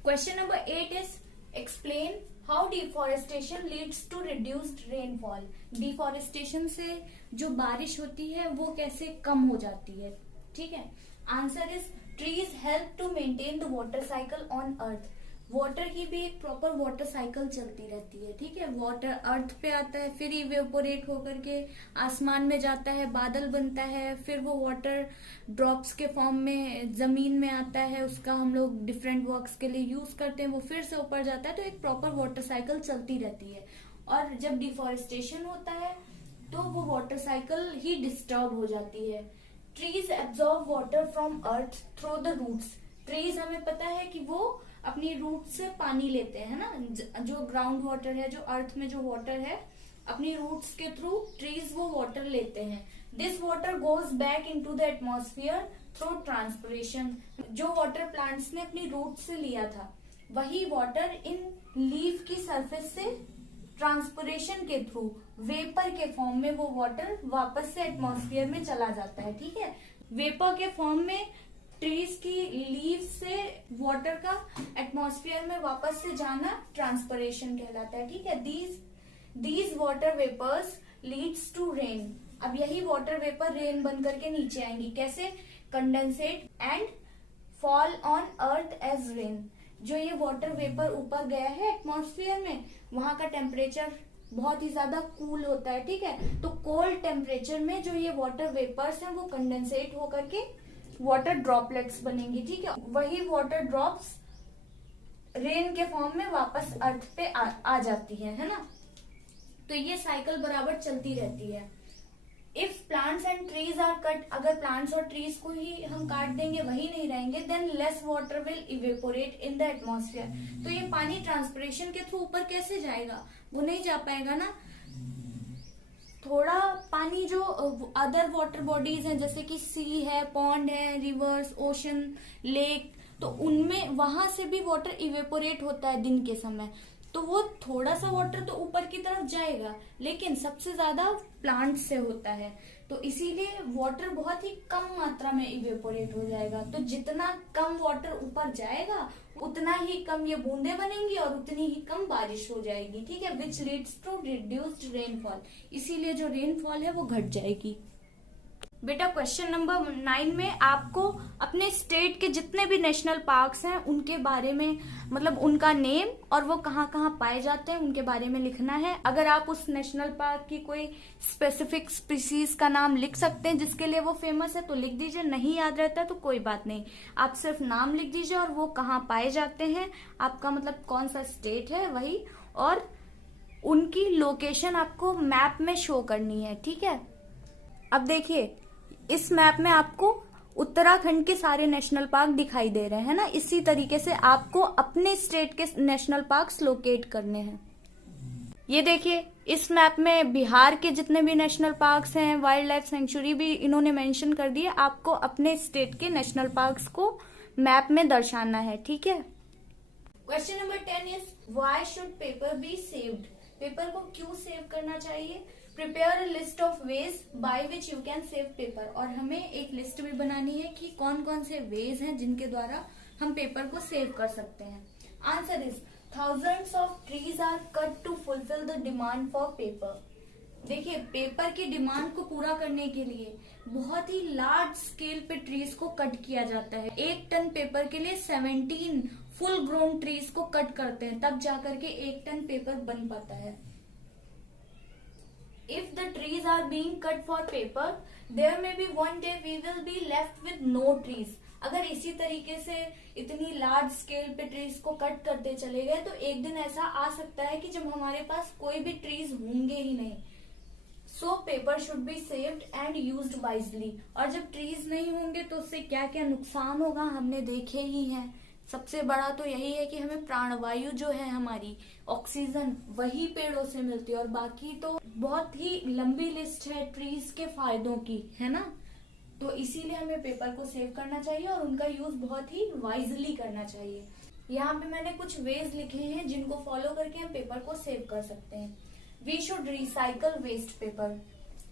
Question number 8 is explain how deforestation leads to reduced rainfall. Deforestation से जो बारिश होती है वो कैसे कम हो जाती है, ठीक है। Answer is trees help to maintain the water cycle on earth. Water की भी एक प्रॉपर वाटर साइकिल चलती रहती है, ठीक है। वाटर अर्थ पे आता है, फिर इवेपोरेट होकर के आसमान में जाता है, बादल बनता है, फिर वो वाटर ड्रॉप्स के फॉर्म में जमीन में आता है, उसका हम लोग डिफरेंट वर्क्स के लिए यूज करते हैं, वो फिर से ऊपर जाता है। तो एक प्रॉपर वाटर साइकिल चलती रहती है। और जब डिफॉरेस्टेशन होता है तो वो वाटर साइकिल ही डिस्टर्ब हो जाती है। Trees absorb water from earth through the roots. Trees हमें पता है कि वो अपनी रूट से पानी लेते हैं ना, जो ग्राउंड वाटर है, जो अर्थ में जो वाटर है, अपनी रूट्स के थ्रू ट्रीज वो वाटर लेते हैं। This water goes back into the atmosphere through transpiration. जो वाटर प्लांट्स ने अपनी रूट से लिया था वही वाटर इन लीफ की सरफेस से ट्रांसपिरेशन के थ्रू वेपर के फॉर्म में वो वाटर वापस से एटमॉस्फेयर में चला जाता है, ठीक है। वेपर के फॉर्म में ट्रीज की लीव से वाटर का एटमॉस्फेयर में वापस से जाना ट्रांसपिरेशन कहलाता है, ठीक है। These water vapours leads to rain. अब यही वाटर वेपर रेन बन करके नीचे आएंगी। कैसे? Condensate and fall on earth as rain. जो ये वाटर वेपर ऊपर गया है एटमॉस्फेयर में, वहां का टेम्परेचर बहुत ही ज्यादा कूल होता है, ठीक है। तो कोल्ड टेम्परेचर में जो ये वाटर वेपर्स हैं वो कंडेंसेट होकर के वाटर ड्रॉपलेट्स बनेंगी, ठीक है। वही वाटर ड्रॉप्स रेन के फॉर्म में वापस अर्थ पे आ जाती है ना। तो ये साइकिल बराबर चलती रहती है। If plants and trees are cut, अगर प्लांट्स और ट्रीज को ही हम काट देंगे, वही नहीं रहेंगे, then less water will evaporate in the atmosphere. तो ये पानी ट्रांसपिरेशन के थ्रू ऊपर कैसे जाएगा? वो नहीं जा पाएगा ना। थोड़ा पानी जो अदर वाटर बॉडीज हैं, जैसे कि सी है, पॉन्ड है, रिवर्स, ओशन, लेक, तो उनमें वहां से भी वाटर इवेपोरेट होता है दिन के समय। तो वो थोड़ा सा वाटर तो ऊपर की तरफ जाएगा, लेकिन सबसे ज्यादा प्लांट से होता है, तो इसीलिए वाटर बहुत ही कम मात्रा में इवेपोरेट हो जाएगा। तो जितना कम वाटर ऊपर जाएगा उतना ही कम ये बूंदे बनेंगी और उतनी ही कम बारिश हो जाएगी, ठीक है। Which leads to reduced rainfall, इसीलिए जो रेनफॉल है वो घट जाएगी। बेटा क्वेश्चन नंबर 9 में आपको अपने स्टेट के जितने भी नेशनल पार्क्स हैं उनके बारे में, मतलब उनका नेम और वो कहाँ कहाँ पाए जाते हैं उनके बारे में लिखना है। अगर आप उस नेशनल पार्क की कोई स्पेसिफिक स्पीसीज का नाम लिख सकते हैं जिसके लिए वो फेमस है तो लिख दीजिए, नहीं याद रहता है तो कोई बात नहीं, आप सिर्फ नाम लिख दीजिए और वो कहाँ पाए जाते हैं, आपका मतलब कौन सा स्टेट है वही, और उनकी लोकेशन आपको मैप में शो करनी है, ठीक है। अब देखिए इस मैप में आपको उत्तराखंड के सारे नेशनल पार्क दिखाई दे रहे हैं ना। इसी तरीके से आपको अपने स्टेट के नेशनल पार्क्स लोकेट करने हैं। ये देखिए, इस मैप में बिहार के जितने भी नेशनल पार्क्स हैं, वाइल्ड लाइफ सेंचुरी भी इन्होंने मेंशन कर दी है। आपको अपने स्टेट के नेशनल पार्क्स को मैप में दर्शाना है, ठीक है। Question number 10 is why should paper be saved? Paper को क्यों सेव करना चाहिए? Prepare a list of ways by which you can save paper. और हमें एक लिस्ट भी बनानी है कि कौन कौन से वेज हैं जिनके द्वारा हम पेपर को सेव कर सकते हैं। Answer is thousands of trees are cut to fulfill the demand for paper। देखिए, पेपर की डिमांड को पूरा करने के लिए बहुत ही लार्ज स्केल पे ट्रीज को कट किया जाता है। 1 टन पेपर के लिए 17 फुल ग्रोन ट्रीज को कट करते हैं, तब जाकर के 1 टन पेपर बन पाता है। If the trees are being cut for paper, there may be one day we will be left with no trees। अगर इसी तरीके से इतनी लार्ज स्केल पे ट्रीज को कट करते चले गए तो एक दिन ऐसा आ सकता है कि जब हमारे पास कोई भी ट्रीज होंगे ही नहीं। So paper should be saved and used wisely. और जब ट्रीज नहीं होंगे तो उससे क्या क्या नुकसान होगा हमने देखे ही हैं। सबसे बड़ा तो यही है कि हमें प्राणवायु जो है हमारी ऑक्सीजन वही पेड़ों से मिलती है, और बाकी तो बहुत ही लंबी लिस्ट है ट्रीज के फायदों की, है ना। तो इसीलिए हमें पेपर को सेव करना चाहिए और उनका यूज बहुत ही वाइजली करना चाहिए। यहाँ पे मैंने कुछ वेज लिखे हैं जिनको फॉलो करके हम पेपर को सेव कर सकते हैं। We should recycle waste paper.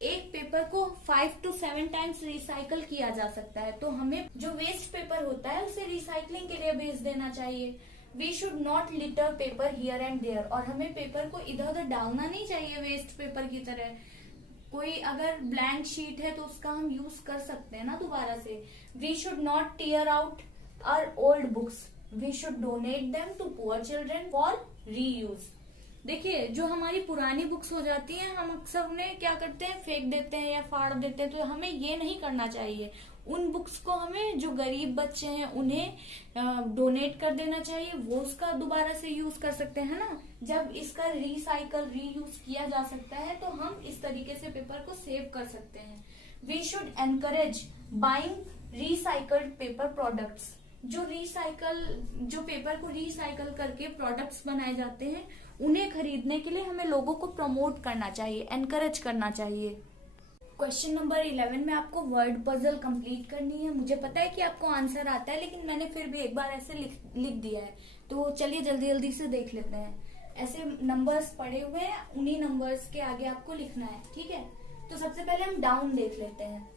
एक पेपर को 5 to 7 टाइम्स रिसाइकल किया जा सकता है, तो हमें जो वेस्ट पेपर होता है उसे रिसाइकलिंग के लिए भेज देना चाहिए। We should not litter paper here and there. और हमें पेपर को इधर उधर डालना नहीं चाहिए वेस्ट पेपर की तरह। कोई अगर ब्लैंक शीट है तो उसका हम यूज कर सकते हैं ना दोबारा से। We should not tear out our old books. We should donate them to poor children for reuse. देखिए, जो हमारी पुरानी बुक्स हो जाती हैं हम अक्सर उन्हें क्या करते हैं, फेंक देते हैं या फाड़ देते हैं। तो हमें ये नहीं करना चाहिए। उन बुक्स को हमें, जो गरीब बच्चे हैं उन्हें डोनेट कर देना चाहिए। वो उसका दोबारा से यूज कर सकते हैं ना। जब इसका रिसाइकल रीयूज किया जा सकता है तो हम इस तरीके से पेपर को सेव कर सकते हैं। We should encourage buying recycled paper products. जो पेपर को रिसाइकल करके प्रोडक्ट्स बनाए जाते हैं उन्हें खरीदने के लिए हमें लोगों को प्रमोट करना चाहिए, एनकरेज करना चाहिए। क्वेश्चन नंबर 11 में आपको वर्ड पजल कंप्लीट करनी है। मुझे पता है कि आपको आंसर आता है, लेकिन मैंने फिर भी एक बार ऐसे लिख दिया है। तो चलिए जल्दी जल्दी से देख लेते हैं। ऐसे नंबर्स पड़े हुए हैं, उन्हीं नंबर्स के आगे आपको लिखना है, ठीक है। तो सबसे पहले हम डाउन देख लेते हैं।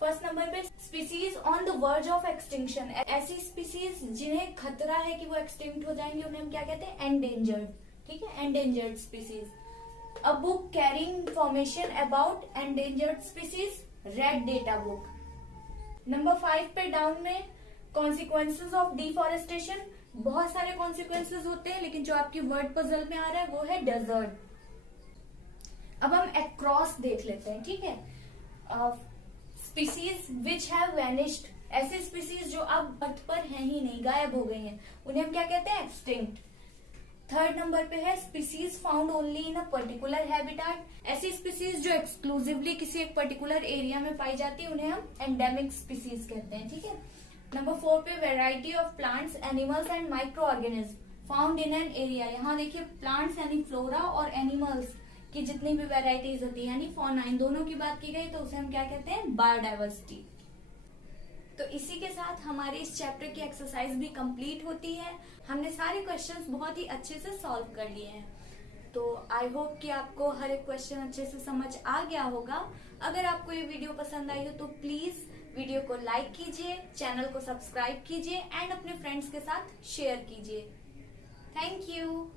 फर्स्ट नंबर पे species on the verge of extinction. ऐसी स्पीसीज जिन्हें खतरा है कि वो एक्सटिंक्ट हो जाएंगे उन्हें हम क्या कहते हैं, एंडेंजर्ड, ठीक है, endangered species. A book carrying information about endangered species, red data book. Number 5 पे डाउन में consequences of deforestation। बहुत सारे consequences होते हैं, लेकिन जो आपकी वर्ड पजल में आ रहा है वो है डेजर्ट। अब हम across देख लेते हैं, ठीक है। Species which have vanished. ऐसे स्पीसीज जो अब अर्थ पर हैं ही नहीं, गायब हो गई हैं, उन्हें हम क्या कहते हैं, एक्सटिंक्ट। थर्ड नंबर पे है species found only in a particular habitat. ऐसी स्पीसीज जो एक्सक्लूसिवली किसी एक पर्टिकुलर एरिया में पाई जाती है उन्हें हम एंडेमिक स्पीसीज कहते हैं, ठीक है। नंबर 4 पे variety of plants, animals and micro organism found in an area. यहाँ देखिए, प्लांट्स यानी फ्लोरा और एनिमल्स की जितनी भी वेराइटीज होती है यानी फौना, इन दोनों की बात की गई तो उसे हम क्या कहते हैं, बायोडाइवर्सिटी। तो इसी के साथ हमारे इस चैप्टर की एक्सरसाइज भी कंप्लीट होती है। हमने सारे क्वेश्चंस बहुत ही अच्छे से सॉल्व कर लिए हैं। तो आई होप कि आपको हर एक क्वेश्चन अच्छे से समझ आ गया होगा। अगर आपको ये वीडियो पसंद आई हो तो प्लीज वीडियो को लाइक कीजिए, चैनल को सब्सक्राइब कीजिए एंड अपने फ्रेंड्स के साथ शेयर कीजिए। Thank you.